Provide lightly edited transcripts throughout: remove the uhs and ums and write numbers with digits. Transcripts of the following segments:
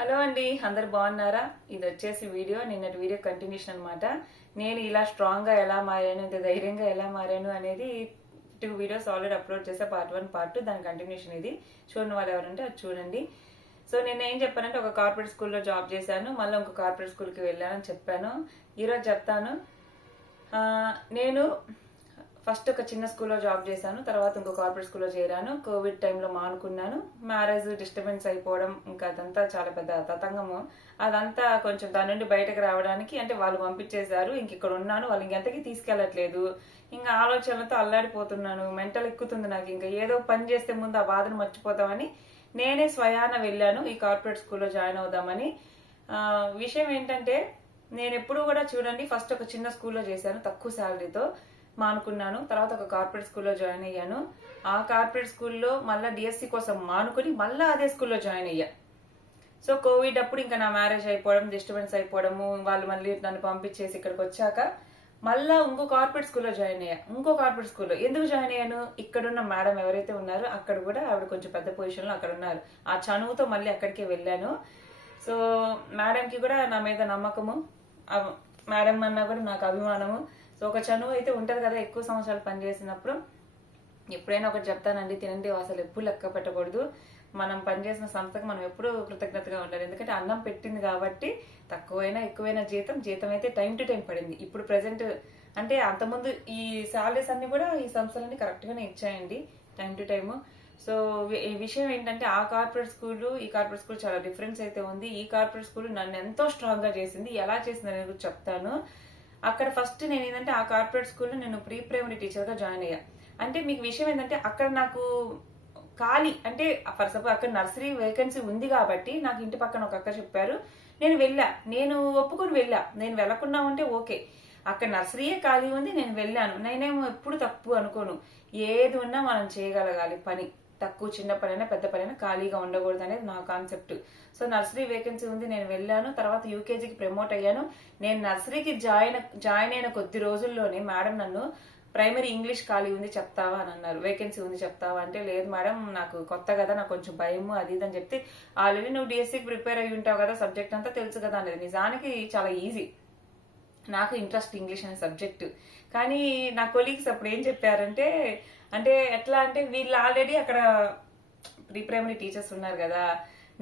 Hello అండి, అందరు బాగున్నారా? ఇది వచ్చేసి వీడియో నిన్నటి వీడియో కంటిన్యూషన్ అనమాట. నేను ఇలా స్ట్రాంగ్ గా ఎలా మారాను, ఇంత ధైర్యంగా ఎలా మారాను అనేది 2 వీడియోస్ ఆల్రెడీ అప్లోడ్ చేసా. పార్ట్ 1 పార్ట్ 2 దాని కంటిన్యూషన్ ఇది. చూడని వాళ్ళు ఎవరంటే అది చూడండి. సో నేను ఏం చెప్పానంటే ఒక కార్పొరేట్ స్కూల్లో జాబ్ చేశాను, మళ్ళీ ఇంకో కార్పొరేట్ స్కూల్కి వెళ్ళానని చెప్పాను. ఈరోజు చెప్తాను. నేను ఫస్ట్ ఒక చిన్న స్కూల్లో జాబ్ చేశాను, తర్వాత ఇంకో కార్పొరేట్ స్కూల్లో చేరాను. కోవిడ్ టైంలో మానుకున్నాను. మ్యారేజ్ డిస్టర్బెన్స్ అయిపోవడం, ఇంకా అదంతా చాలా పెద్ద తతంగము. అదంతా కొంచెం దాని నుండి బయటకు రావడానికి అంటే వాళ్ళు పంపించేశారు. ఇంక ఇక్కడ ఉన్నాను, వాళ్ళు ఇంకెంతకీ తీసుకెళ్లట్లేదు. ఇంకా ఆలోచనలతో అల్లాడిపోతున్నాను. మెంటల్ ఎక్కుతుంది నాకు. ఇంకా ఏదో పని చేస్తే ముందు ఆ బాధను మర్చిపోతామని నేనే స్వయాన వెళ్ళాను ఈ కార్పొరేట్ స్కూల్లో జాయిన్ అవుదామని. విషయం ఏంటంటే నేను ఎప్పుడు కూడా చూడండి, ఫస్ట్ ఒక చిన్న స్కూల్లో చేశాను తక్కువ శాలరీతో, మానుకున్నాను. తర్వాత ఒక కార్పొరేట్ స్కూల్లో జాయిన్ అయ్యాను. ఆ కార్పొరేట్ స్కూల్లో మళ్ళీ డిఎస్సి కోసం మానుకుని మళ్ళీ అదే స్కూల్లో జాయిన్ అయ్యా. సో కోవిడ్ అప్పుడు ఇంకా నా మ్యారేజ్ అయిపోవడం, డిస్టర్బెన్స్ అయిపోవడము, వాళ్ళు మళ్ళీ నన్ను పంపించేసి ఇక్కడికి వచ్చాక మళ్ళా ఇంకో కార్పొరేట్ స్కూల్లో జాయిన్ అయ్యా. ఇంకో కార్పొరేట్ స్కూల్లో ఎందుకు జాయిన్ అయ్యాను, ఇక్కడున్న మేడం ఎవరైతే ఉన్నారో అక్కడ కూడా ఆవిడ కొంచెం పెద్ద పొజిషన్లో అక్కడ ఉన్నారు. ఆ చనువుతో మళ్ళీ అక్కడికే వెళ్ళాను. సో మేడంకి కూడా నా మీద నమ్మకము, మేడం అన్నా కూడా నాకు అభిమానము. సో ఒక చనువు అయితే ఉంటది కదా ఎక్కువ సంవత్సరాలు పనిచేసినప్పుడు. ఎప్పుడైనా ఒకటి చెప్తానండి, తినండి అసలు ఎప్పుడు లెక్క పెట్టకూడదు. మనం పనిచేసిన సంస్థకు మనం ఎప్పుడు కృతజ్ఞతగా ఉండాలి. ఎందుకంటే అన్నం పెట్టింది కాబట్టి తక్కువైనా ఎక్కువైనా జీతం అయితే టైం టు టైం పడింది. ఇప్పుడు ప్రెసెంట్ అంటే అంతకుముందు ఈ సాలరీస్ అన్ని కూడా ఈ సంస్థలన్నీ కరెక్ట్ గానే ఇచ్చాయండి టైం టు టైము. సో ఈ విషయం ఏంటంటే ఆ కార్పొరేట్ స్కూల్ ఈ కార్పొరేట్ స్కూల్ చాలా డిఫరెన్స్ అయితే ఉంది. ఈ కార్పొరేట్ స్కూల్ నన్ను ఎంతో స్ట్రాంగ్ గా చేసింది. ఎలా చేసింది అనేది కూడా చెప్తాను. అక్కడ ఫస్ట్ నేను ఏంటంటే ఆ కార్పొరేట్ స్కూల్లో నేను ప్రీ ప్రైమరీ టీచర్ గా జాయిన్ అయ్యా. అంటే మీకు విషయం ఏంటంటే అక్కడ నాకు ఖాళీ అంటే ఫర్ సపోజ్ అక్కడ నర్సరీ వేకెన్సీ ఉంది కాబట్టి నాకు ఇంటి పక్కన ఒక అక్క చెప్పారు, నేను ఒప్పుకొని వెళ్ళా. నేను వెళ్లకుండా ఉంటే ఓకే, అక్కడ నర్సరీయే ఖాళీ ఉంది, నేను వెళ్ళాను. నేనేమో ఎప్పుడు తప్పు అనుకోను, ఏది ఉన్నా మనం చేయగలగాలి పని. తక్కువ చిన్న పనైనా పెద్ద పనైనా ఖాళీగా ఉండకూడదు అనేది నా కాన్సెప్ట్. సో నర్సరీ వేకెన్సీ ఉంది, నేను వెళ్ళాను. తర్వాత యూకేజీకి ప్రమోట్ అయ్యాను. నేను నర్సరీకి జాయిన్ అయిన కొద్ది రోజుల్లోనే మేడం నన్ను ప్రైమరీ ఇంగ్లీష్ ఖాళీ ఉంది చెప్తావా అని అన్నారు. వేకెన్సీ ఉంది చెప్తావా అంటే, లేదు మేడం నాకు కొత్త కదా, నాకు కొంచెం భయము అది ఇది అని చెప్తే, ఆల్రెడీ నువ్వు డిఎస్సికి ప్రిపేర్ అయ్యి ఉంటావు కదా, సబ్జెక్ట్ అంతా తెలుసు కదా అనేది. నిజానికి చాలా ఈజీ, నాకు ఇంట్రెస్ట్ ఇంగ్లీష్ అనే సబ్జెక్టు. కానీ నా కొలీగ్స్ అప్పుడు ఏం చెప్పారంటే, అంటే ఎట్లా అంటే వీళ్ళు ఆల్రెడీ అక్కడ ప్రీ ప్రైమరీ టీచర్స్ ఉన్నారు కదా,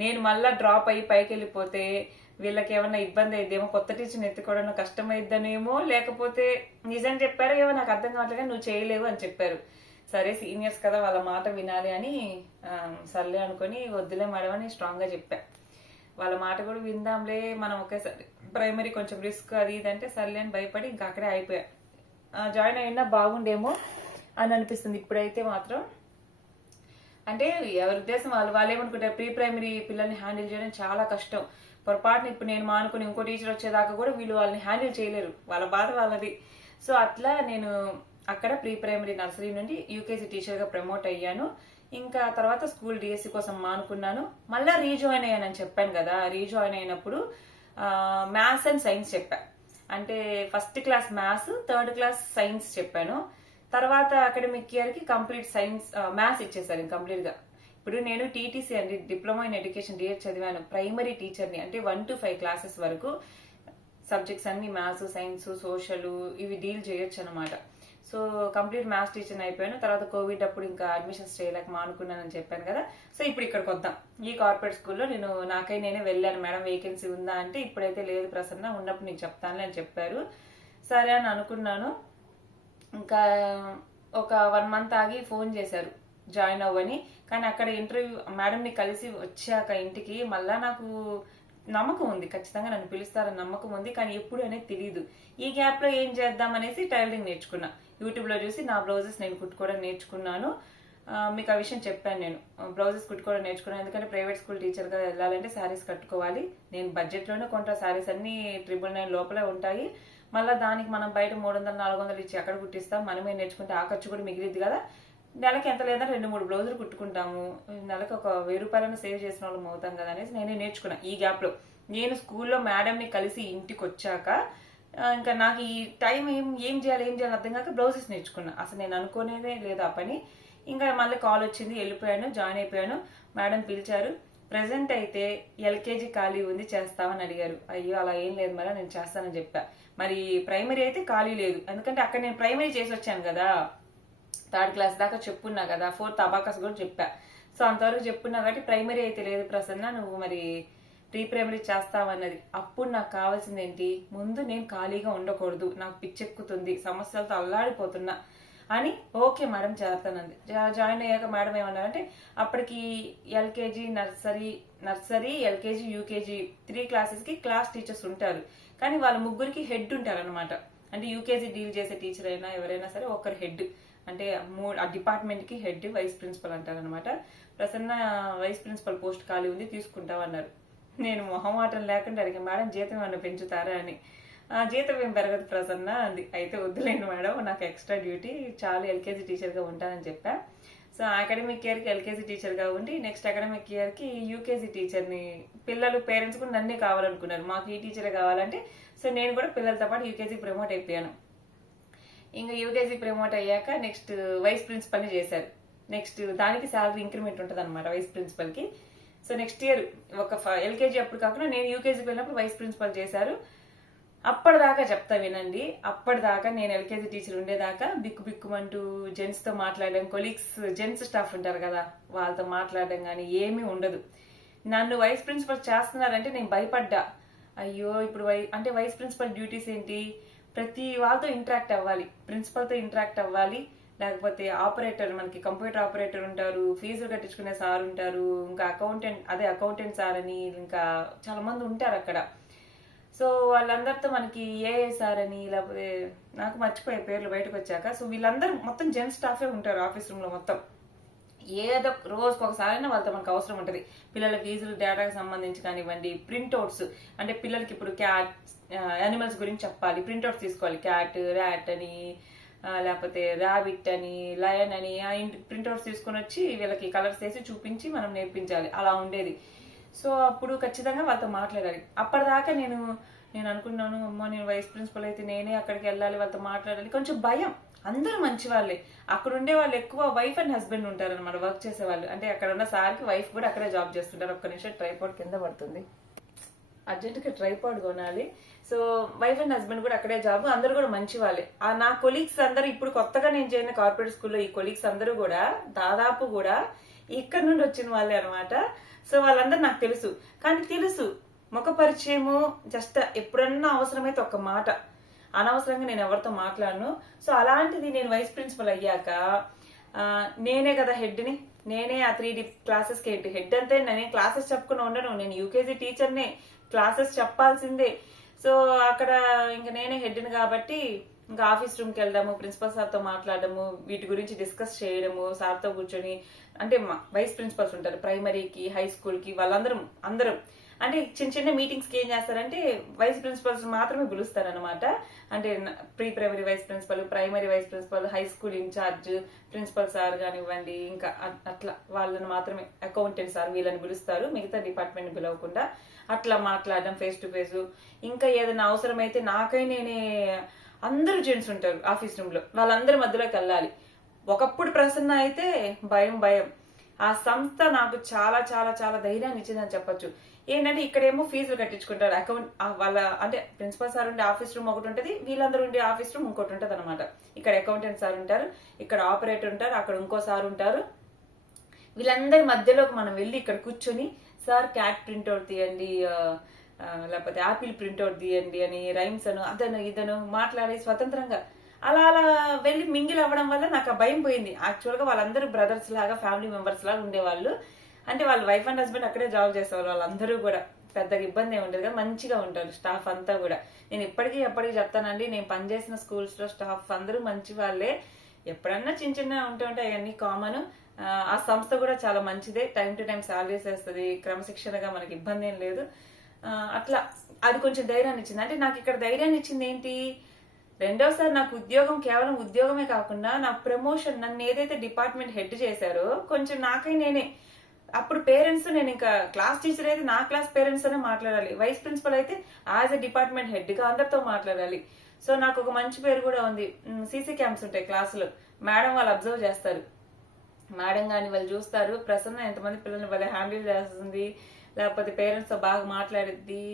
నేను మళ్ళా డ్రాప్ అయ్యి పైకి వెళ్ళిపోతే వీళ్ళకి ఏమన్నా ఇబ్బంది అయిద్దేమో, కొత్త టీచర్ని ఎత్తుకోవడం కష్టమైద్దనేమో, లేకపోతే నిజం చెప్పారో ఏమో నాకు అర్థం కావట్లేదు, నువ్వు చేయలేవు అని చెప్పారు. సరే సీనియర్స్ కదా వాళ్ళ మాట వినాలి అని సర్లే అనుకుని వద్దులే మేడం అని స్ట్రాంగ్ గా చెప్పా. వాళ్ళ మాట కూడా విందాంలే, మనం ఒకేసారి ప్రైమరీ కొంచెం రిస్క్ అది ఇది అంటే సర్లే అని భయపడి ఇంకా అక్కడే అయిపోయా. జాయిన్ అయినా బాగుండేమో అని అనిపిస్తుంది ఇప్పుడైతే మాత్రం. అంటే ఎవరి ఉద్దేశం వాళ్ళు ఏమనుకుంటారు, ప్రీ ప్రైమరీ పిల్లల్ని హ్యాండిల్ చేయడం చాలా కష్టం. పొరపాటున ఇప్పుడు నేను మానుకుని ఇంకో టీచర్ వచ్చేదాకా కూడా వీళ్ళు వాళ్ళని హ్యాండిల్ చేయలేరు, వాళ్ళ బాధ వాళ్ళది. సో అట్లా నేను అక్కడ ప్రీ ప్రైమరీ నర్సరీ నుండి యూకేజీ టీచర్ గా ప్రమోట్ అయ్యాను. ఇంకా తర్వాత స్కూల్ డిఎస్సి కోసం మానుకున్నాను. మళ్ళీ రీజాయిన్ అయ్యానని చెప్పాను కదా, రీజాయిన్ అయినప్పుడు మ్యాథ్స్ అండ్ సైన్స్ చెప్పా. అంటే first class maths, third class science చెప్పాను. తర్వాత అకాడమిక్ ఇయర్ కి కంప్లీట్ సైన్స్ మ్యాథ్స్ ఇచ్చేసారు కంప్లీట్ గా. ఇప్పుడు నేను టీటీసీ అండి, డిప్లొమా ఇన్ ఎడ్యుకేషన్ డిఎడ్ చదివాను. ప్రైమరీ టీచర్ని, అంటే 1 to 5 క్లాసెస్ వరకు సబ్జెక్ట్స్ అన్ని మ్యాథ్స్, సైన్స్, సోషల్ ఇవి డీల్ చేయొచ్చు అనమాట. సో కంప్లీట్ మ్యాథ్స్ టీచర్ అయిపోయాను. తర్వాత కోవిడ్ అప్పుడు ఇంకా అడ్మిషన్స్ చేయలేక మానుకున్నానని చెప్పాను కదా. సో ఇప్పుడు ఇక్కడికి వద్దాం. ఈ కార్పొరేట్ స్కూల్లో నేనే వెళ్ళాను. మేడం వేకెన్సీ ఉందా అంటే, ఇప్పుడైతే లేదు ప్రసన్న, ఉన్నప్పుడు నీకు చెప్తాను అని చెప్పారు. సరే అని అనుకున్నాను. ఇంకా ఒక 1 month ఆగి ఫోన్ చేశారు జాయిన్ అవ్వని. కానీ అక్కడ ఇంటర్వ్యూ మేడంని కలిసి వచ్చాక ఇంటికి మళ్ళా నాకు నమ్మకం ఉంది, ఖచ్చితంగా నన్ను పిలుస్తారని నమ్మకం ఉంది. కానీ ఎప్పుడు అనేది తెలియదు. ఈ గ్యాప్ లో ఏం చేద్దాం అనేసి టైలరింగ్ నేర్చుకున్నా. యూట్యూబ్ లో చూసి నా బ్లౌజెస్ నేను కుట్టుకోవడం నేర్చుకున్నాను. మీకు ఆ విషయం చెప్పాను, నేను బ్లౌజెస్ కుట్టుకోవడం నేర్చుకున్నాను. ఎందుకంటే ప్రైవేట్ స్కూల్ టీచర్ గా వెళ్ళాలంటే శారీస్ కట్టుకోవాలి. నేను బడ్జెట్ లోనే కొంటా, శారీస్ అన్ని 999 లోపలే ఉంటాయి. మళ్ళీ దానికి మనం బయట 300-400 ఇచ్చి అక్కడ కుట్టిస్తాం. మనమే నేర్చుకుంటే ఆ ఖర్చు కూడా మిగిలిద్ది కదా. నెలకి ఎంత లేదా 2-3 బ్లౌజులు కుట్టుకుంటాము, నెలకు ఒక 1000 రూపాయలను సేవ్ చేసిన వాళ్ళం అవుతాం కదా అనేసి నేనే నేర్చుకున్నా. ఈ గ్యాప్ లో నేను స్కూల్లో మేడంని కలిసి ఇంటికి వచ్చాక ఇంకా నాకు ఈ టైం ఏం చేయాలి అర్థం కాక బ్లౌజెస్ నేర్చుకున్నా. అసలు నేను అనుకునేదే లేదు ఆ పని. ఇంకా మళ్ళీ కాల్ వచ్చింది, వెళ్ళిపోయాను, జాయిన్ అయిపోయాను. మేడం పిలిచారు, ప్రజెంట్ అయితే ఎల్కేజీ ఖాళీ ఉంది చేస్తామని అడిగారు. అయ్యో అలా ఏం లేదు మేడం, నేను చేస్తానని చెప్పా. మరి ప్రైమరీ అయితే ఖాళీ లేదు, ఎందుకంటే అక్కడ నేను ప్రైమరీ చేసి వచ్చాను కదా, 3rd క్లాస్ దాకా చెప్పున్నా కదా, 4th అబాకస్ కూడా చెప్పా. సో అంతవరకు చెప్పున్నా కాబట్టి ప్రైమరీ అయితే లేదు ప్రసన్న, నువ్వు మరి ప్రీ ప్రైమరీ చేస్తావన్నది. అప్పుడు నాకు కావాల్సింది ఏంటి, ముందు నేను ఖాళీగా ఉండకూడదు, నాకు పిచ్చెక్కుతుంది, సమస్యలతో అల్లాడిపోతున్నా అని. ఓకే మేడం చేస్తానంది. జాయిన్ అయ్యాక మేడం ఏమన్నారంటే, అప్పటికి ఎల్కేజీ నర్సరీ ఎల్కేజీ యూకేజీ 3 క్లాసెస్కి క్లాస్ టీచర్స్ ఉంటారు, కానీ వాళ్ళ ముగ్గురికి హెడ్ ఉంటారు అనమాట. అంటే యూకేజీ డీల్ చేసే టీచర్ అయినా ఎవరైనా సరే ఒకరు హెడ్, అంటే ఆ డిపార్ట్మెంట్కి హెడ్ వైస్ ప్రిన్సిపల్ అంటారు అనమాట. ప్రసన్న వైస్ ప్రిన్సిపల్ పోస్ట్ ఖాళీ ఉంది తీసుకుంటామన్నారు. నేను మొహమాటం లేకుండా అడిగా, మేడం జీతం ఏమన్నా పెంచుతారా అని. జీతం ఏం పెరగదు ప్రసన్న అంది. అయితే వద్దులేండి మేడం, నాకు ఎక్స్ట్రా డ్యూటీ చాలు, ఎల్కేజీ టీచర్గా ఉంటానని చెప్పా. సో అకాడమిక్ ఇయర్కి ఎల్కేజీ టీచర్గా ఉండి నెక్స్ట్ అకాడమిక్ ఇయర్కి యూకేజీ టీచర్ని, పిల్లలు పేరెంట్స్ కూడా నన్నే కావాలనుకున్నారు, మాకు ఈ టీచరే కావాలంటే. సో నేను కూడా పిల్లలతో పాటు యూకేజీ ప్రమోట్ అయిపోయాను. ఇంకా యూకేజీ ప్రమోట్ అయ్యాక నెక్స్ట్ వైస్ ప్రిన్సిపల్ని చేశారు. నెక్స్ట్ దానికి శాలరీ ఇంక్రిమెంట్ ఉంటుంది అనమాట వైస్ ప్రిన్సిపల్కి. సో నెక్స్ట్ ఇయర్ ఒక ఎల్కేజీ అప్పుడు కాకుండా నేను యూకేజీకి వెళ్ళినప్పుడు వైస్ ప్రిన్సిపల్ చేశారు. అప్పటిదాకా చెప్తా వినండి, అప్పటిదాకా నేను ఎల్కేజీ టీచర్ ఉండేదాకా బిక్కుమంటూ జెంట్స్తో మాట్లాడడం, కొలీగ్స్ జెంట్స్ స్టాఫ్ ఉంటారు కదా వాళ్ళతో మాట్లాడడం కానీ ఏమీ ఉండదు. నన్ను వైస్ ప్రిన్సిపల్ చేస్తున్నారంటే నేను భయపడ్డా. అయ్యో ఇప్పుడు అంటే వైస్ ప్రిన్సిపల్ డ్యూటీస్ ఏంటి, ప్రతి వాళ్ళతో ఇంటరాక్ట్ అవ్వాలి, ప్రిన్సిపల్తో ఇంటరాక్ట్ అవ్వాలి, లేకపోతే ఆపరేటర్, మనకి కంప్యూటర్ ఆపరేటర్ ఉంటారు, ఫీజులు కట్టించుకునే సార్ ఉంటారు, ఇంకా అకౌంటెంట్ సార్ అని ఇంకా చాలా మంది ఉంటారు అక్కడ. సో వాళ్ళందరితో మనకి ఏఏ సార్ అని, లేకపోతే నాకు మర్చిపోయే పేర్లు బయటకు వచ్చాక. సో వీళ్ళందరూ మొత్తం జెంట్ స్టాఫే ఉంటారు ఆఫీస్ రూమ్ లో మొత్తం. ఏదో రోజుకి ఒకసారైనా వాళ్ళతో మనకు అవసరం ఉంటుంది. పిల్లల ఫీజులు డేటాకి సంబంధించి కానివ్వండి, ప్రింట్అవుట్స్, అంటే పిల్లలకి ఇప్పుడు క్యాట్ యానిమల్స్ గురించి చెప్పాలి, ప్రింట్అవుట్స్ తీసుకోవాలి, క్యాట్ ర్యాట్ అని, లేకపోతే ర్యాబిట్ అని, లయన్ అని, ఆ ప్రింట్అవుట్స్ తీసుకొని వచ్చి వీళ్ళకి కలర్స్ వేసి చూపించి మనం నేర్పించాలి, అలా ఉండేది. సో అప్పుడు ఖచ్చితంగా వాళ్ళతో మాట్లాడాలి. అప్పటిదాకా నేను అనుకున్నాను, అమ్మ నేను వైస్ ప్రిన్సిపల్ అయితే నేనే అక్కడికి వెళ్ళాలి, వాళ్ళతో మాట్లాడాలి, కొంచెం భయం. అందరూ మంచి వాళ్ళే, అక్కడ ఉండే వాళ్ళు ఎక్కువ వైఫ్ అండ్ హస్బెండ్ ఉంటారు అనమాట, వర్క్ చేసే వాళ్ళు. అంటే అక్కడ ఉన్న సార్కి వైఫ్ కూడా అక్కడే జాబ్ చేస్తుంటారు. ఒక్క నిమిషం, ట్రైపాడ్ కింద పడుతుంది, అర్జెంట్గా ట్రైపాడ్ కొనాలి. సో వైఫ్ అండ్ హస్బెండ్ కూడా అక్కడే జాబ్, అందరూ కూడా మంచి వాళ్ళే. నా కొలీగ్స్ అందరూ, ఇప్పుడు కొత్తగా నేను చేరిన కార్పొరేట్ స్కూల్లో ఈ కొలీగ్స్ అందరూ కూడా దాదాపు కూడా ఇక్కడ నుండి వచ్చిన వాళ్ళే అనమాట. సో వాళ్ళందరూ నాకు తెలుసు, కానీ ముఖ పరిచయము జస్ట్ ఎప్పుడన్నా అవసరమైతే ఒక మాట, అనవసరంగా నేను ఎవరితో మాట్లాడను. సో అలాంటిది నేను వైస్ ప్రిన్సిపల్ అయ్యాక నేనే కదా హెడ్ని, నేనే ఆ 3D క్లాసెస్కి హెడ్ అంతే. నేను క్లాసెస్ చెప్పుకుని ఉండను, నేను యూకేజీ టీచర్నే, క్లాసెస్ చెప్పాల్సిందే. సో అక్కడ ఇంకా నేనే హెడ్ని కాబట్టి ఇంకా ఆఫీస్ రూమ్కి వెళ్దాము, ప్రిన్సిపల్ సార్తో మాట్లాడము, వీటి గురించి డిస్కస్ చేయడము, సార్తో కూర్చొని. అంటే వైస్ ప్రిన్సిపల్స్ ఉంటారు ప్రైమరీకి, హై స్కూల్కి, వాళ్ళందరం అంటే చిన్న మీటింగ్స్కి ఏం చేస్తారంటే వైస్ ప్రిన్సిపల్స్ మాత్రమే పిలుస్తారనమాట. అంటే pre primary vice principal, primary vice principal, high school incharge principal sir కానివ్వండి, ఇంకా అట్లా వాళ్ళని మాత్రమే, అకౌంటెంట్ సార్ వీళ్ళని పిలుస్తారు, మిగతా డిపార్ట్మెంట్ పిలవకుండా. అట్లా మాట్లాడడం ఫేస్ టు ఫేస్. ఇంకా ఏదైనా అవసరమైతే నేనే అందరూ జెంట్స్ ఉంటారు ఆఫీస్ రూమ్ లో, వాళ్ళందరి మధ్యలోకి వెళ్ళాలి. ఒకప్పుడు ప్రసన్న అయితే భయం. ఆ సంస్థ నాకు చాలా చాలా చాలా ధైర్యాన్ని ఇచ్చిందని చెప్పొచ్చు. ఏంటంటే ఇక్కడేమో ఫీజులు కట్టించుకుంటారు, అకౌంట్ వాళ్ళ అంటే ప్రిన్సిపల్ సార్ ఉండే ఆఫీస్ రూమ్ ఒకటి ఉంటుంది, వీళ్ళందరూ ఉండే ఆఫీస్ రూమ్ ఇంకోటి ఉంటుంది అనమాట. ఇక్కడ అకౌంటెంట్ సార్ ఉంటారు, ఇక్కడ ఆపరేటర్ ఉంటారు, అక్కడ ఇంకో సార్ ఉంటారు. వీళ్ళందరి మధ్యలోకి మనం వెళ్ళి ఇక్కడ కూర్చొని, సార్ క్యాట్ ప్రింట్అవుట్ తీయండి, లేకపోతే యాపిల్ ప్రింట్అవుట్ తీయండి అని రైమ్స్ అను అదను ఇదను మాట్లాడి స్వతంత్రంగా అలా వెళ్ళి మింగిల్ అవ్వడం వల్ల నాకు ఆ భయం పోయింది. యాక్చువల్గా వాళ్ళందరూ బ్రదర్స్ లాగా, ఫ్యామిలీ మెంబర్స్ లాగా ఉండేవాళ్ళు. అంటే వాళ్ళు వైఫ్ అండ్ హస్బెండ్ అక్కడే జాబ్ చేసేవాళ్ళు, వాళ్ళందరూ కూడా పెద్దగా ఇబ్బంది ఏమి ఉండదు కదా, మంచిగా ఉంటారు స్టాఫ్ అంతా కూడా. నేను ఎప్పటికీ చెప్తానండి, నేను పనిచేసిన స్కూల్స్ లో స్టాఫ్ అందరూ మంచి వాళ్ళే. ఎప్పుడన్నా చిన్న ఉంటే అవన్నీ కామన్. ఆ సంస్థ కూడా చాలా మంచిదే, టైం టు టైం శాలరీస్ వేస్తుంది, క్రమశిక్షణగా, మనకి ఇబ్బంది ఏం లేదు. అట్లా అది కొంచెం ధైర్యాన్ని ఇచ్చింది. అంటే నాకు ఇక్కడ ధైర్యాన్ని ఇచ్చింది ఏంటి, రెండోసారి నాకు ఉద్యోగం కేవలం ఉద్యోగమే కాకుండా నా ప్రమోషన్, నన్ను ఏదైతే డిపార్ట్మెంట్ హెడ్ చేశారో కొంచెం నాకై నేనే. అప్పుడు పేరెంట్స్, నేను ఇంకా క్లాస్ టీచర్ అయితే నా క్లాస్ పేరెంట్స్ అనే మాట్లాడాలి, వైస్ ప్రిన్సిపల్ అయితే యాజ్ ఎ డిపార్ట్మెంట్ హెడ్ గా అందరితో మాట్లాడాలి. సో నాకు ఒక మంచి పేరు కూడా ఉంది. సీసీ క్యామ్స్ ఉంటాయి క్లాసులో, మేడం వాళ్ళు అబ్జర్వ్ చేస్తారు, మేడం కానీ వాళ్ళు చూస్తారు ప్రసన్న ఎంతమంది పిల్లల్ని వాళ్ళ హ్యాండిల్ చేస్తుంది, లేకపోతే పేరెంట్స్తో బాగా మాట్లాడిద్ది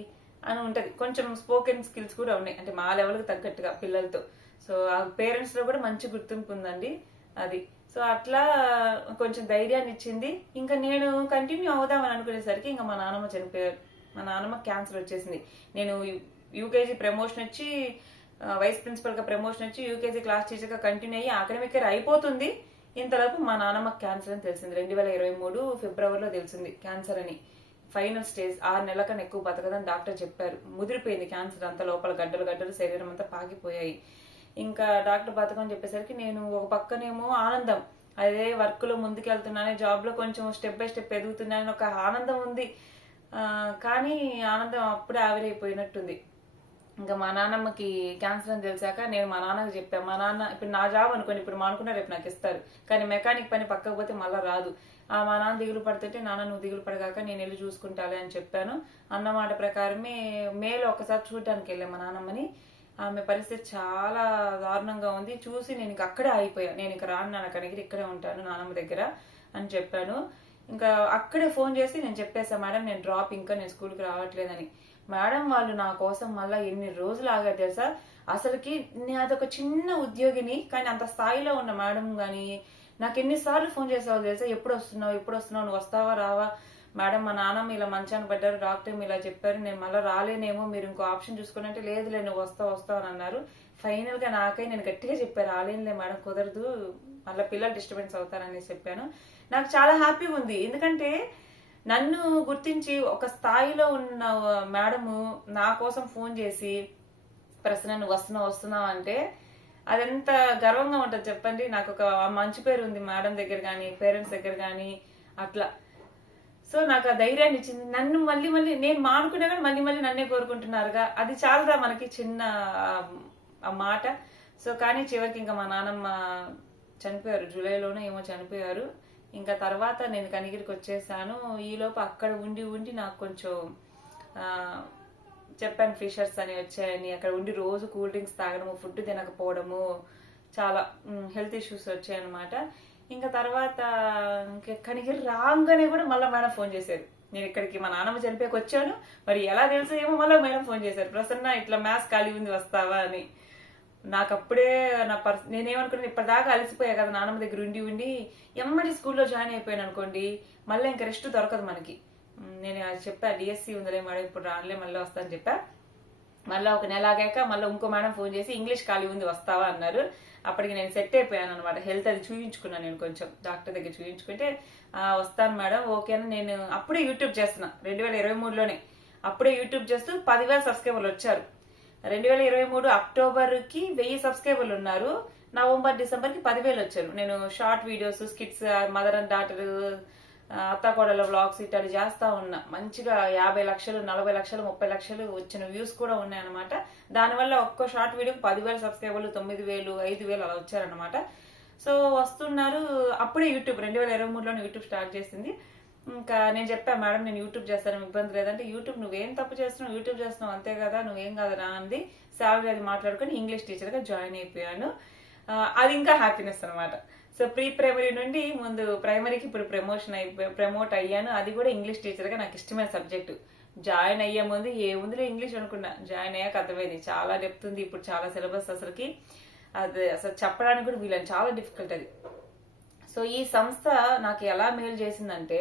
అని ఉంటుంది. కొంచెం స్పోకెన్ స్కిల్స్ కూడా ఉన్నాయి, అంటే మా లెవెల్కి తగ్గట్టుగా పిల్లలతో. సో ఆ పేరెంట్స్లో కూడా మంచి గుర్తింపు ఉందండి అది. సో అట్లా కొంచెం ధైర్యాన్ని ఇచ్చింది. ఇంకా నేను కంటిన్యూ అవుదామని అనుకునేసరికి ఇంకా మా నాన్నమ్మ చనిపోయారు. మా నాన్నమ్మ క్యాన్సర్ వచ్చేసింది. నేను యూకేజీ ప్రమోషన్ వచ్చి వైస్ ప్రిన్సిపల్గా ప్రమోషన్ వచ్చి యూకేజీ క్లాస్ టీచర్గా కంటిన్యూ అయ్యి అకాడమిక్ ఇయర్ అయిపోతుంది. ఇంతలోపు మా నాన్నమ్మకి క్యాన్సర్ అని తెలిసింది. 2023 ఫిబ్రవరిలో తెలిసింది క్యాన్సర్ అని. ఫైనల్ స్టేజ్, 6 నెలల కన్నా ఎక్కువ బతకదని డాక్టర్ చెప్పారు. ముదిరిపోయింది క్యాన్సర్ అంతా, లోపల గడ్డలు గడ్డలు శరీరం అంతా పాకిపోయాయి. ఇంకా డాక్టర్ బతకని చెప్పేసరికి నేను ఒక పక్కనేమో ఆనందం, అదే వర్క్లో ముందుకెళ్తున్నానే, జాబ్లో కొంచెం స్టెప్ బై స్టెప్ ఎదుగుతున్నానని ఒక ఆనందం ఉంది. కానీ ఆనందం అప్పుడే ఆవిరైపోయినట్టుంది. ఇంకా మా నాన్నమ్మకి క్యాన్సర్ అని తెలిసాక నేను మా నాన్నకి చెప్పాను. మా నాన్న ఇప్పుడు నా జాబ్ అనుకోండి, ఇప్పుడు మానుకున్నా రేపు నాకు ఇస్తారు, కానీ మెకానిక్ పని పక్కకు పోతే మళ్ళీ రాదు. మా నాన్న దిగులు పడుతుంటే, నాన్న నువ్వు దిగులు పడగాక నేను వెళ్ళి చూసుకుంటాలే అని చెప్పాను. అన్నమాట ప్రకారమే మేలో ఒకసారి చూడడానికి వెళ్ళాను మా నాన్నమ్మని. ఆమె పరిస్థితి చాలా దారుణంగా ఉంది. చూసి నేను ఇంక అక్కడే ఆగిపోయాను. నేను ఇక రాను నాన్న కనిగిరి, ఇక్కడే ఉంటాను నాన్నమ్మ దగ్గర అని చెప్పాను. ఇంకా అక్కడే ఫోన్ చేసి నేను చెప్పేసాను, మేడం నేను డ్రాప్, ఇంకా నేను స్కూల్కి రావట్లేదని. మేడం వాళ్ళు నా కోసం మళ్ళీ ఎన్ని రోజులు ఆగారు తెలుసా. అసలుకి నేను అదొక చిన్న ఉద్యోగిని, కానీ అంత స్థాయిలో ఉన్న మేడం కానీ నాకు ఎన్నిసార్లు ఫోన్ చేసేవాళ్ళు తెలుసా, ఎప్పుడు వస్తున్నావు ఎప్పుడు వస్తున్నావు, నువ్వు వస్తావా రావా, మేడం మా నాన్నమ్మ ఇలా మంచాన్ని పడ్డారు, డాక్టర్ ఇలా చెప్పారు, నేను మళ్ళీ రాలేనేమో, మీరు ఇంకో ఆప్షన్ చూసుకుని అంటే లేదులే నువ్వు వస్తావు అని అన్నారు. ఫైనల్గా నాకై నేను గట్టిగా చెప్పాను, రాలేనులే మేడం కుదరదు, మళ్ళీ పిల్లలు డిస్టర్బెన్స్ అవుతారనేసి చెప్పాను. నాకు చాలా హ్యాపీగా ఉంది, ఎందుకంటే నన్ను గుర్తించి ఒక స్థాయిలో ఉన్న మేడము నా కోసం ఫోన్ చేసి ప్రశ్న నువ్వు వస్తున్నావు అంటే అదెంత గర్వంగా ఉంటుంది చెప్పండి. నాకు ఒక మంచి పేరు ఉంది మేడం దగ్గర కానీ పేరెంట్స్ దగ్గర కానీ అట్లా. సో నాకు ఆ ధైర్యాన్ని ఇచ్చింది. నన్ను మళ్ళీ నేను మానుకునే కానీ మళ్ళీ నన్నే కోరుకుంటున్నారుగా, అది చాలదా మనకి చిన్న ఆ మాట. సో కానీ చివరికి ఇంకా మా నాన్నమ్మ చనిపోయారు, జూలైలోనే ఏమో చనిపోయారు. ఇంకా తర్వాత నేను కనిగిరికి వచ్చేసాను. ఈలోపు అక్కడ ఉండి నాకు కొంచెం చెప్పాను ఫిషర్స్ అని వచ్చాయని, అక్కడ ఉండి రోజు కూల్ డ్రింక్స్ తాగడము, ఫుడ్ తినకపోవడము, చాలా హెల్త్ ఇష్యూస్ వచ్చాయన్నమాట. ఇంకా తర్వాత కనిగిరి రాగానే కూడా మళ్ళీ మేడం ఫోన్ చేశారు. నేను ఇక్కడికి మా నాన్నమ్మ చనిపోయాక వచ్చాను, మరి ఎలా తెలుసు ఏమో మళ్ళీ మేడం ఫోన్ చేశారు, ప్రసన్న ఇట్లా మ్యాథ్స్ ఖాళీ ఉంది వస్తావా అని. నాకు అప్పుడే నేనేమనుకున్నాను, ఇప్పటిదాకా అలసిపోయా కదా నాన్నమ్మ దగ్గర ఉండి ఎమ్మడి స్కూల్లో జాయిన్ అయిపోయాను అనుకోండి, మళ్ళీ ఇంకా రెస్ట్ దొరకదు మనకి. నేను చెప్పా డిఎస్సి ఉందిలే మేడం ఇప్పుడు రానులే మళ్ళీ వస్తా అని చెప్పా. మళ్ళీ ఒక నెల ఆగాక మళ్ళీ ఇంకో మేడం ఫోన్ చేసి ఇంగ్లీష్ ఖాళీ ఉంది వస్తావా అన్నారు. అప్పటికి నేను సెట్ అయిపోయాను అనమాట. హెల్త్ అది చూపించుకున్నాను, నేను కొంచెం డాక్టర్ దగ్గర చూపించుకుంటే వస్తాను మేడం ఓకే అని. నేను అప్పుడే యూట్యూబ్ చేస్తున్నా 2023లోనే, అప్పుడే యూట్యూబ్ చేస్తూ 10,000 సబ్స్క్రైబర్లు వచ్చారు. 2023 అక్టోబర్కి 1000 సబ్స్క్రైబర్లు ఉన్నారు. నవంబర్ డిసెంబర్కి 10,000 వచ్చారు. నేను short videos, skits, mother and daughter, అత్తాకోడల వ్లాగ్స్ ఇట్లా చేస్తా ఉన్నా. మంచిగా 50 లక్షలు, 40 లక్షలు, 30 లక్షలు వచ్చిన వ్యూస్ కూడా ఉన్నాయన్నమాట. దానివల్ల ఒక్కో షార్ట్ వీడియోకి 10,000 సబ్స్క్రైబర్లు, 9,000, 5,000 అలా వచ్చారనమాట. సో వస్తున్నారు. అప్పుడే యూట్యూబ్ 2023లోనే యూట్యూబ్ స్టార్ట్ చేసింది. ఇంకా నేను చెప్పా మేడం నేను యూట్యూబ్ చేస్తాను ఇబ్బంది లేదంటే, యూట్యూబ్ నువ్వేం తప్పు చేస్తున్నావు, యూట్యూబ్ చేస్తున్నావు అంతే కదా, నువ్వేం కాదురా అంది. శాలరీ అది మాట్లాడుకొని ఇంగ్లీష్ టీచర్గా జాయిన్ అయిపోయాను. అది ఇంకా హ్యాపీనెస్ అనమాట. సో ప్రీ ప్రైమరీ నుండి ముందు ప్రైమరీకి ఇప్పుడు ప్రమోట్ అయ్యాను. అది కూడా ఇంగ్లీష్ టీచర్గా నాకు ఇష్టమైన సబ్జెక్టు. జాయిన్ అయ్యే ముందు ఏముందిలే ఇంగ్లీష్ అనుకున్నా, జాయిన్ అయ్యాక అర్థమైంది చాలా డెప్త్ ఉంది. ఇప్పుడు చాలా సిలబస్ అసలుకి అది అసలు చెప్పడానికి కూడా వీళ్ళని చాలా డిఫికల్ట్ అది. సో ఈ సంస్థ నాకు ఎలా మేలు చేసిందంటే,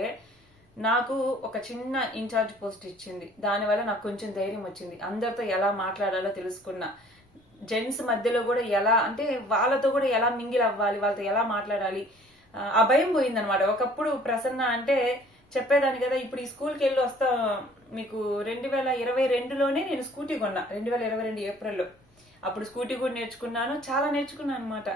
నాకు ఒక చిన్న ఇన్ఛార్జ్ పోస్ట్ ఇచ్చింది. దానివల్ల నాకు కొంచెం ధైర్యం వచ్చింది. అందరితో ఎలా మాట్లాడాలో తెలుసుకున్నా. జెంట్స్ మధ్యలో కూడా ఎలా అంటే వాళ్ళతో కూడా ఎలా మింగిల్ అవ్వాలి, వాళ్ళతో ఎలా మాట్లాడాలి, ఆ భయం పోయిందనమాట. ఒకప్పుడు ప్రసన్న అంటే చెప్పేదాన్ని కదా, ఇప్పుడు ఈ స్కూల్కి వెళ్ళి వస్తా మీకు 2022లోనే నేను స్కూటీ కొన్నా, 2022 ఏప్రిల్లో. అప్పుడు స్కూటీ కూడా నేర్చుకున్నాను, చాలా నేర్చుకున్నాను అనమాట.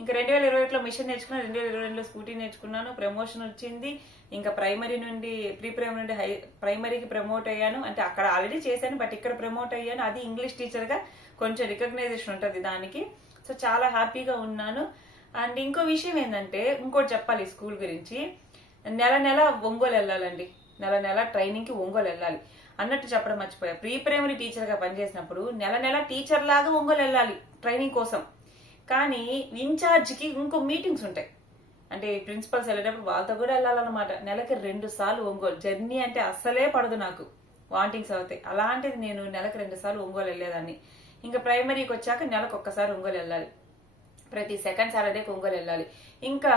ఇంకా 2021లో మిషన్ నేర్చుకున్నాను, 2022లో స్కూటీ నేర్చుకున్నాను, ప్రమోషన్ వచ్చింది. ఇంకా ప్రైమరీ నుండి ప్రీ ప్రైమరీ నుండి ప్రైమరీకి ప్రమోట్ అయ్యాను. అంటే అక్కడ ఆల్రెడీ చేశాను, బట్ ఇక్కడ ప్రమోట్ అయ్యాను. అది ఇంగ్లీష్ టీచర్గా కొంచెం రికగ్నైజేషన్ ఉంటుంది దానికి. సో చాలా హ్యాపీగా ఉన్నాను. అండ్ ఇంకో విషయం ఏంటంటే, ఇంకోటి చెప్పాలి స్కూల్ గురించి. నెల ఒంగోలు వెళ్ళాలండి, నెల ట్రైనింగ్కి ఒంగోలు వెళ్ళాలి అన్నట్టు చెప్పడం మర్చిపోయా. ప్రీ ప్రైమరీ టీచర్గా పనిచేసినప్పుడు నెల టీచర్ లాగా ఒంగోలు వెళ్ళాలి ట్రైనింగ్ కోసం. కానీ ఇన్ఛార్జ్కి ఇంకో మీటింగ్స్ ఉంటాయి. అంటే ప్రిన్సిపల్స్ వెళ్ళేటప్పుడు వాళ్ళతో కూడా వెళ్ళాలన్నమాట. నెలకి 2 సార్లు ఒంగోలు జర్నీ అంటే అస్సలే పడదు నాకు, వాంటింగ్స్ అవుతాయి. అలాంటిది నేను నెలకు 2 సార్లు ఒంగోలు వెళ్ళేదాన్ని. ఇంకా ప్రైమరీకి వచ్చాక నెలకు ఒక్కసారి ఒంగోలు వెళ్ళాలి, ప్రతి సెకండ్ సాటర్డేకి ఒంగోలు వెళ్ళాలి. ఇంకా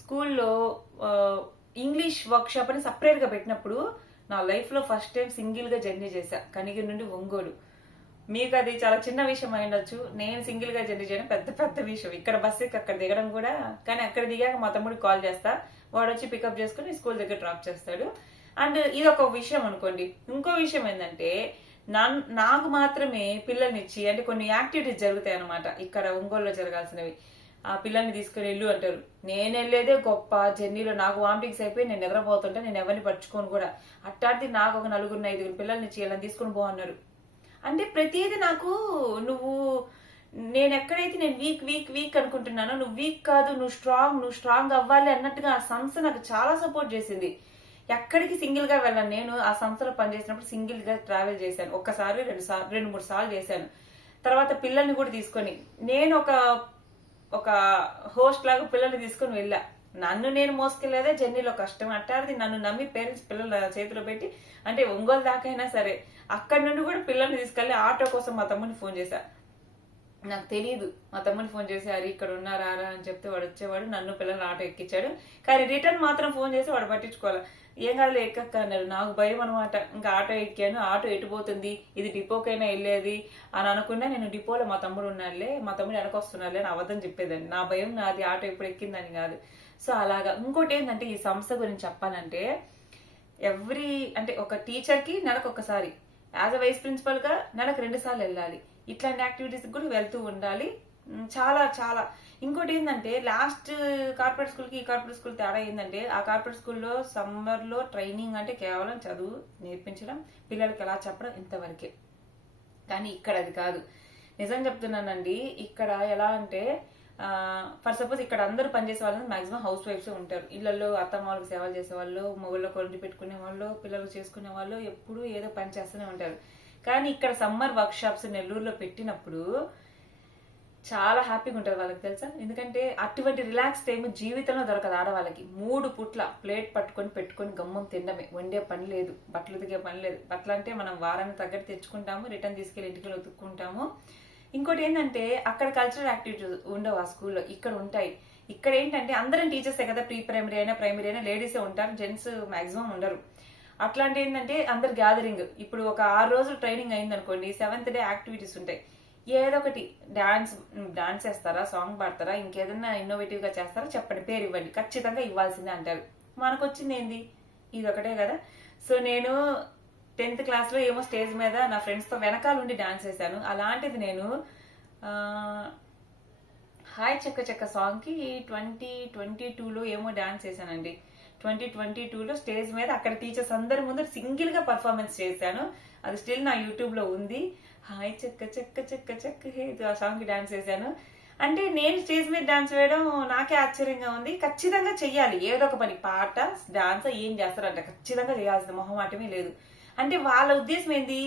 స్కూల్లో ఇంగ్లీష్ వర్క్ షాప్ అని సపరేట్ గా పెట్టినప్పుడు నా లైఫ్ లో ఫస్ట్ టైం సింగిల్ గా జర్నీ చేశా కనిగిరి నుండి ఒంగోలు. మీకు అది చాలా చిన్న విషయం అయిండొచ్చు, నేను సింగిల్ గా జర్నీ చేయడం పెద్ద పెద్ద విషయం. ఇక్కడ బస్ ఎక్కి అక్కడ దిగడం కూడా, కానీ అక్కడ దిగాక మా తమ్ముడికి కాల్ చేస్తా, వాడు వచ్చి పికప్ చేసుకుని స్కూల్ దగ్గర డ్రాప్ చేస్తాడు. అండ్ ఇది ఒక విషయం అనుకోండి. ఇంకో విషయం ఏంటంటే నాకు మాత్రమే పిల్లల్నిచ్చి, అంటే కొన్ని యాక్టివిటీస్ జరుగుతాయి అనమాట ఇక్కడ ఒంగోలులో జరగాల్సినవి. ఆ పిల్లల్ని తీసుకుని వెళ్ళు అంటారు. నేను వెళ్ళేదే గొప్ప, జర్నీలో నాకు వామిటింగ్స్ అయిపోయి నేను నిద్రపోతుంటే నేను ఎవరిని పట్టుకోను కూడా. అట్టాడితే నాకు ఒక 4-5 పిల్లల్నిచ్చి ఇలా తీసుకుని పో అన్నారు. అంటే ప్రతిదీ నాకు, నువ్వు నేను ఎక్కడైతే నేను వీక్ వీక్ వీక్ అనుకుంటున్నానో, నువ్వు వీక్ కాదు, నువ్వు స్ట్రాంగ్ అవ్వాలి అన్నట్టుగా ఆ సంస్థ నాకు చాలా సపోర్ట్ చేసింది. ఎక్కడికి సింగిల్ గా వెళ్ళాను. నేను ఆ సంస్థలో పనిచేసినప్పుడు సింగిల్ గా ట్రావెల్ చేశాను, ఒక్కసారి 2-3 సార్లు చేశాను. తర్వాత పిల్లల్ని కూడా తీసుకొని నేను ఒక హోస్ట్ లాగా పిల్లల్ని తీసుకొని వెళ్ళా. నన్ను నేను మోసుకెళ్లేదే జర్నీలో కష్టం. అట్టాడిది నన్ను నమ్మి పేరెంట్స్ పిల్లల చేతిలో పెట్టి, అంటే ఒంగోలు దాకైనా సరే అక్కడి నుండి కూడా పిల్లల్ని తీసుకెళ్లి ఆటో కోసం మా తమ్ముడిని ఫోన్ చేశా. నాకు తెలియదు, మా తమ్ముడిని ఫోన్ చేసి అరే ఇక్కడ ఉన్నారా అని చెప్తే వాడు వచ్చేవాడు, నన్ను పిల్లల్ని ఆటో ఎక్కించాడు. కానీ రిటర్న్ మాత్రం ఫోన్ చేసి వాడు పట్టించుకోవాలి. ఏం కాదు ఎక్కక్క అన్నారు. నాకు భయం అనమాట. ఇంకా ఆటో ఎక్కాను. ఆటో ఎటుపోతుంది, ఇది డిపోకైనా వెళ్ళేది అని అనుకున్నా. నేను డిపోలో మా తమ్ముడు ఉన్నాడులే, మా తమ్ముడు వెనకొస్తున్నాడులే అని అబద్ధం చెప్పేదాన్ని. నా భయం నాది, ఆటో ఎప్పుడు ఎక్కిందని కాదు. సో అలాగా. ఇంకోటి ఏంటంటే ఈ సంస్థ గురించి చెప్పాలంటే, అంటే ఒక టీచర్ కి నెలకు ఒకసారి, యాజ్ అ వైస్ ప్రిన్సిపల్ గా నెలకు 2 సార్లు వెళ్ళాలి. ఇట్లాంటి యాక్టివిటీస్ కూడా వెళ్తూ ఉండాలి. చాలా చాలా. ఇంకోటి ఏంటంటే లాస్ట్ కార్పొరేట్ స్కూల్ కి ఈ కార్పొరేట్ స్కూల్ తేడా ఏంటంటే, ఆ కార్పొరేట్ స్కూల్లో సమ్మర్ లో ట్రైనింగ్ అంటే కేవలం చదువు నేర్పించడం, పిల్లలకి ఎలా చెప్పడం, ఇంతవరకే. కానీ ఇక్కడ అది కాదు. నిజం చెప్తున్నానండి. ఇక్కడ ఎలా అంటే, ఫర్ సపోజ్ ఇక్కడ అందరూ పనిచేసే వాళ్ళు మాక్సిమం హౌస్ వైఫ్స్ ఉంటారు. ఇళ్లలో అత్తమ్మాళ్ళకి సేవలు చేసే వాళ్ళు, మొగుళ్ళ కొలింటి పెట్టుకునే వాళ్ళు, పిల్లలు చేసుకునే వాళ్ళు ఎప్పుడు ఏదో పని చేస్తూనే ఉంటారు. కానీ ఇక్కడ సమ్మర్ వర్క్ షాప్స్ నెల్లూరులో పెట్టినప్పుడు చాలా హ్యాపీగా ఉంటారు వాళ్ళకి, తెలుసా? ఎందుకంటే అటువంటి రిలాక్స్ టైం జీవితంలో దొరకదు ఆడవాళ్ళకి. 3 పూట్ల ప్లేట్ పెట్టుకొని గమ్మం తినడమే, వండే పని లేదు, బట్టలు ఉతికే పని లేదు. బట్టలు అంటే మనం వారానికి తగ్గట్టు తెచ్చుకుంటాము, రిటర్న్ తీసుకెళ్లి ఇంటికి ఉతుక్కుంటాము. ఇంకోటి ఏంటంటే అక్కడ కల్చరల్ యాక్టివిటీస్ ఉండవు ఆ స్కూల్లో, ఇక్కడ ఉంటాయి. ఇక్కడ ఏంటంటే అందరం టీచర్సే కదా, ప్రీ ప్రైమరీ అయినా ప్రైమరీ అయినా లేడీసే ఉంటారు, జెంట్స్ మాక్సిమం ఉండరు. అట్లాంటి ఏంటంటే అందరు గ్యాదరింగ్. ఇప్పుడు ఒక 6 రోజులు ట్రైనింగ్ అయింది అనుకోండి, 7th డే యాక్టివిటీస్ ఉంటాయి. ఏదో ఒకటి డాన్స్ చేస్తారా, సాంగ్ పాడతారా, ఇంకేదన్నా ఇన్నోవేటివ్ గా చేస్తారా చెప్పండి, పేరు ఇవ్వండి, ఖచ్చితంగా ఇవ్వాల్సిందే అంటారు. మనకు వచ్చింది ఏంది, ఇది ఒకటే కదా. సో నేను 10th క్లాస్ లో ఏమో స్టేజ్ మీద నా ఫ్రెండ్స్ తో వెనకాల ఉండి డాన్స్ చేశాను. అలాంటిది నేను హాయ్ చెక్క చెక్క సాంగ్ కి 2022లో ఏమో డాన్స్ చేశానండి. 2022లో స్టేజ్ మీద అక్కడ టీచర్స్ అందరి ముందు సింగిల్ గా పర్ఫార్మెన్స్ చేశాను. అది స్టిల్ నా యూట్యూబ్ లో ఉంది. హాయ్ చెక్క చెక్క చెక్క చెక్క హే, ఆ సాంగ్ కి డాన్స్ చేశాను. అంటే నేను స్టేజ్ మీద డాన్స్ వేయడం నాకే ఆశ్చర్యంగా ఉంది. ఖచ్చితంగా చెయ్యాలి ఏదో ఒక పని, పాట డాన్స్ ఏం చేస్తారంట ఖచ్చితంగా చేయాల్సిన మొహమాటమే లేదు. అంటే వాళ్ళ ఉద్దేశం ఏంది,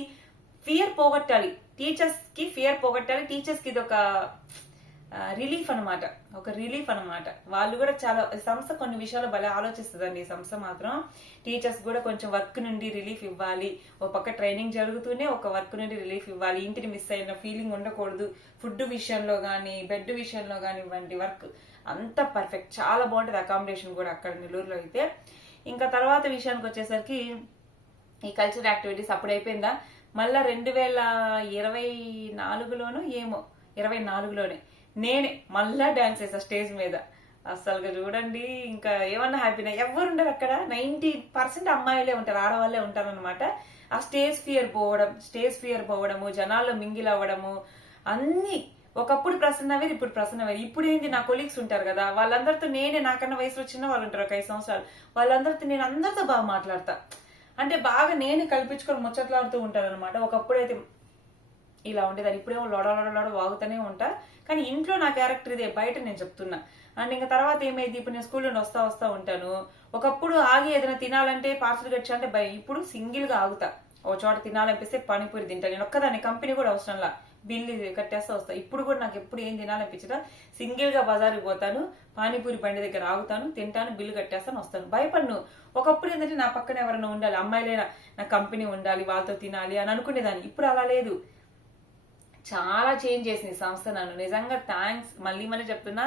ఫియర్ పోగొట్టాలి, టీచర్స్ కి ఫియర్ పోగొట్టాలి. టీచర్స్ కి ఇది ఒక రిలీఫ్ అనమాట, ఒక రిలీఫ్ అనమాట. వాళ్ళు కూడా చాలా, సంస్థ కొన్ని విషయాలు భలే ఆలోచిస్తుందండి ఈ సంస్థ మాత్రం. టీచర్స్ కూడా కొంచెం వర్క్ నుండి రిలీఫ్ ఇవ్వాలి, ఒక పక్క ట్రైనింగ్ జరుగుతూనే ఒక వర్క్ నుండి రిలీఫ్ ఇవ్వాలి, ఇంటిని మిస్ అయిన ఫీలింగ్ ఉండకూడదు. ఫుడ్ విషయంలో కానీ బెడ్ విషయంలో కానివ్వండి, వర్క్ అంతా పర్ఫెక్ట్, చాలా బాగుంటుంది. అకామిడేషన్ కూడా అక్కడ నెల్లూరులో అయితే. ఇంకా తర్వాత విషయానికి వచ్చేసరికి ఈ కల్చరల్ యాక్టివిటీస్ అప్పుడు అయిపోయిందా, మళ్ళా 2024లోనో ఏమో 24లోనే నేనే మళ్ళా డాన్స్ చేసా స్టేజ్ మీద. అసలుగా చూడండి, ఇంకా ఏమన్నా హ్యాపీనా. ఎవరు ఉండరు అక్కడ, 90% అమ్మాయిలే ఉంటారు, ఆడవాళ్లే ఉంటారు అనమాట. ఆ స్టేజ్ ఫియర్ పోవడము, జనాల్లో మింగిల్ అవ్వడము, అన్ని. ఒకప్పుడు ప్రసన్న వేరు, ఇప్పుడు ప్రసన్న వేరు. ఇప్పుడు ఏంటి, నా కొలీగ్స్ ఉంటారు కదా, వాళ్ళందరితో నేనే, నాకన్నా వయసులో చిన్న వాళ్ళు ఉంటారు, ఒక 5 సంవత్సరాలు, వాళ్ళందరితో నేను అందరితో బాగా మాట్లాడతా. అంటే బాగా నేను కల్పించుకొని ముచ్చట్లాడుతూ ఉంటాను అనమాట. ఒకప్పుడైతే ఇలా ఉండేదాన్ని, ఇప్పుడేమో లోడ వాగుతూనే ఉంటా. కానీ ఇంట్లో నా క్యారెక్టర్ ఇదే, బయట నేను చెప్తున్నా. అండ్ ఇంకా తర్వాత ఏమైంది, ఇప్పుడు నేను స్కూల్ నుండి వస్తా ఉంటాను. ఒకప్పుడు ఆగి ఏదైనా తినాలంటే పార్సల్ గచ్చాలంటే భయం, ఇప్పుడు సింగిల్ గా ఆగుతా. ఓ చోట తినాలనిపిస్తే పానీపూరి తింటాను. నేను ఒక్కదాన్ని, కంపెనీ కూడా అవసరంలా, బిల్లు కట్టేస్తా వస్తా. ఇప్పుడు కూడా నాకు ఎప్పుడు ఏం తినాలనిపించదా సింగిల్ గా బజార్కి పోతాను, పానీపూరి బండి దగ్గర ఆగుతాను, తింటాను, బిల్లు కట్టేస్తాను, వస్తాను. భయపడను. ఒకప్పుడు ఏంటంటే నా పక్కన ఎవరైనా ఉండాలి, అమ్మాయిలైనా నా కంపెనీ ఉండాలి, వాళ్ళతో తినాలి అని అనుకునేదాన్ని. ఇప్పుడు అలా లేదు. చాలా చేంజ్ చేసింది సంస్థ నన్ను. నిజంగా థ్యాంక్స్. మళ్ళీ మళ్ళీ చెప్తున్నా,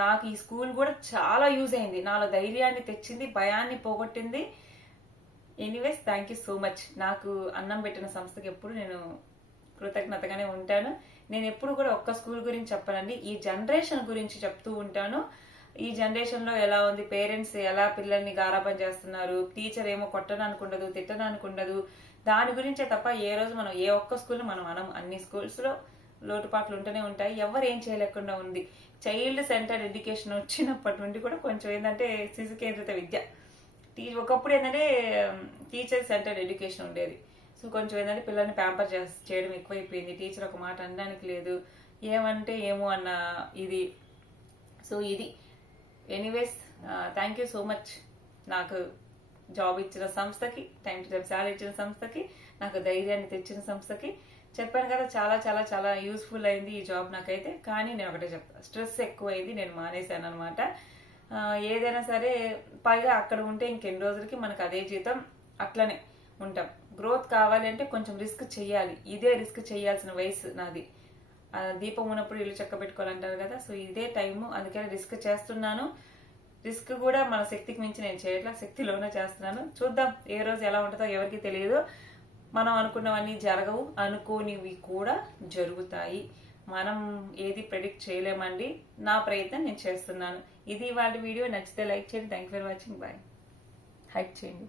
నాకు ఈ స్కూల్ కూడా చాలా యూజ్ అయింది. నాలో ధైర్యాన్ని తెచ్చింది, భయాన్ని పోగొట్టింది. Anyways thank you so much. నాకు అన్నం పెట్టిన సంస్థకి ఎప్పుడు నేను కృతజ్ఞతగానే ఉంటాను. నేను ఎప్పుడు కూడా ఒక్క స్కూల్ గురించి చెప్పనండి, ఈ జనరేషన్ గురించి చెప్తూ ఉంటాను. ఈ జనరేషన్ లో ఎలా ఉంది, పేరెంట్స్ ఎలా పిల్లల్ని గారాబం చేస్తున్నారు, టీచర్ ఏమో కొట్టడానికి ఉండదు, తిట్టడానికి ఉండదు, దాని గురించే తప్ప ఏ రోజు మనం ఏ ఒక్క స్కూల్ మనం అన్ని స్కూల్స్ లో లోటుపాట్లు ఉంటూనే ఉంటాయి. ఎవరు ఏం చేయలేకుండా ఉంది. చైల్డ్ సెంటర్ ఎడ్యుకేషన్ వచ్చినప్పటి నుండి కూడా కొంచెం ఏంటంటే శిశు కేంద్రిత విద్య, ఒకప్పుడు ఏంటంటే టీచర్ సెంటర్ ఎడ్యుకేషన్ ఉండేది. సో కొంచెం ఏంటంటే పిల్లల్ని ప్యాంపర్ చేయడం ఎక్కువైపోయింది. టీచర్ ఒక మాట అనడానికి లేదు, ఏమంటే ఏమో అన్న ఇది. సో ఇది anyways thank you so much. నాకు జాబ్ ఇచ్చిన సంస్థకి, టైం టు టైం శాలరీ ఇచ్చిన సంస్థకి, నాకు ధైర్యాన్ని తెచ్చిన సంస్థకి. చెప్పాను కదా, చాలా చాలా చాలా యూస్ఫుల్ అయింది ఈ జాబ్ నాకైతే. కానీ నేను ఒకటే చెప్తాను, స్ట్రెస్ ఎక్కువైంది, నేను మానేశాను అనమాట. ఏదైనా సరే పైగా అక్కడ ఉంటే ఇంకెన్ని రోజులకి మనకు అదే జీతం, అట్లనే ఉంటాం. గ్రోత్ కావాలి అంటే కొంచెం రిస్క్ చెయ్యాలి. ఇదే రిస్క్ చేయాల్సిన వయసు నాది. దీపం ఉన్నప్పుడు ఇల్లు చక్క పెట్టుకోవాలంటారు కదా, సో ఇదే టైము, అందుకని రిస్క్ చేస్తున్నాను. రిస్క్ కూడా మన శక్తికి మించి నేను చేయట్లా, శక్తిలోనే చేస్తున్నాను. చూద్దాం ఏ రోజు ఎలా ఉంటుందో ఎవరికి తెలియదు. మనం అనుకున్నవన్నీ జరగవు, అనుకోనివి కూడా జరుగుతాయి. మనం ఏది ప్రెడిక్ట్ చేయలేమండి. నా ప్రయత్నం నేను చేస్తున్నాను. ఇది వాళ్ళ వీడియో. నచ్చితే లైక్ చేయండి. Thank you for watching. Bye. హైక్ చేయండి.